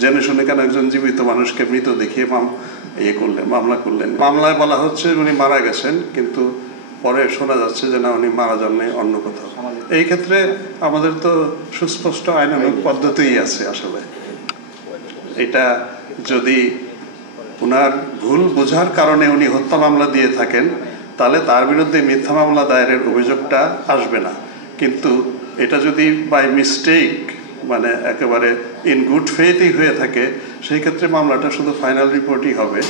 জেনে শুনে কেন একজন জীবিত মানুষকে মৃত দেখিয়ে মামলা করলেন। মামলায় বলা হচ্ছে উনি মারা গেছেন, কিন্তু পরে শোনা যাচ্ছে যে না, উনি মারা যান নাই, অন্য কোথাও। এই ক্ষেত্রে আমাদের তো সুস্পষ্ট আইনানুগ পদ্ধতিই আছে। আসলে এটা যদি উনার ভুল বোঝার কারণে উনি হত্যা মামলা দিয়ে থাকেন, তাহলে তার বিরুদ্ধে মিথ্যা মামলা দায়েরের অভিযোগটা আসবে না। কিন্তু এটা যদি বাই মিস্টেক, মানে একেবারে ইন গুড ফেথই হয়ে থাকে, সেই ক্ষেত্রে মামলাটা শুধু ফাইনাল রিপোর্টই হবে,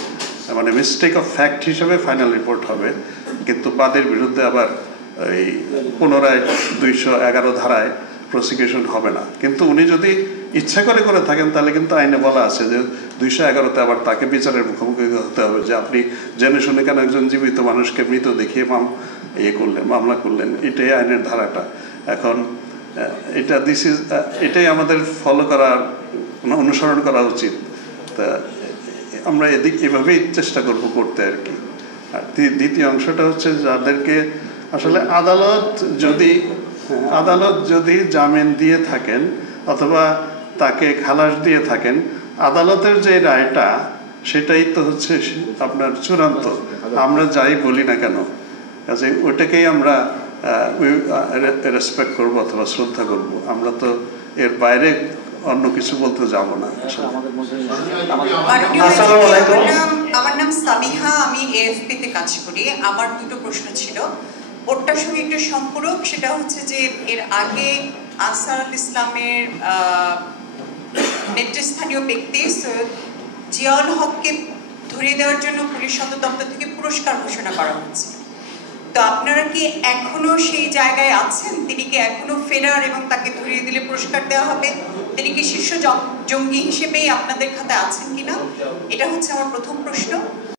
মানে মিস্টেক অফ ফ্যাক্ট হিসেবে ফাইনাল রিপোর্ট হবে। কিন্তু বাদের বিরুদ্ধে আবার এই পুনরায় 211 ধারায় প্রসিকিউশন হবে না। কিন্তু উনি যদি ইচ্ছা করে করে থাকেন, তাহলে কিন্তু আইনে বলা আছে যে 211-তে আবার তাকে বিচারের মুখোমুখি হতে হবে, যে আপনি জেনে শুনে কেন একজন জীবিত মানুষকে মৃত দেখিয়ে মামলা করলেন। এটাই আইনের ধারাটা। এখন এটাই আমাদের ফলো করা, অনুসরণ করা উচিত। তা আমরা এভাবেই চেষ্টা করব করতে আর কি। আর দ্বিতীয় অংশটা হচ্ছে, যাদেরকে আসলে আদালত যদি জামিন দিয়ে থাকেন অথবা তাকে খালাস দিয়ে থাকেন, আদালতের যে রায়টা সেটাই তো হচ্ছে আপনার চূড়ান্ত। আমরা যাই বলি না কেন, কাজে ওইটাকেই আমরা রেসপেক্ট করব অথবা শ্রদ্ধা করব। আমরা তো এর বাইরে অন্য কিছু বলতে যাব না। আমার নাম সামিহা, আমি এএফপি তে কাজ করি। আমার দুটো প্রশ্ন ছিল, ওটার সঙ্গে একটু সম্পূরক। সেটা হচ্ছে যে এর আগে আনসারুল ইসলামের নেতৃস্থানীয় ব্যক্তি সৈয়দ জিয়াউল হককে ধরিয়ে দেওয়ার জন্য পুলিশ সদর দপ্তর থেকে পুরস্কার ঘোষণা করা হচ্ছে। তো আপনারা কি এখনো সেই জায়গায় আছেন? তিনি কি এখনো ফেরার এবং তাকে ধরিয়ে দিলে পুরস্কার দেওয়া হবে? তিনি কি শীর্ষ জঙ্গি হিসেবেই আপনাদের খাতায় আছেন কিনা? এটা হচ্ছে আমার প্রথম প্রশ্ন।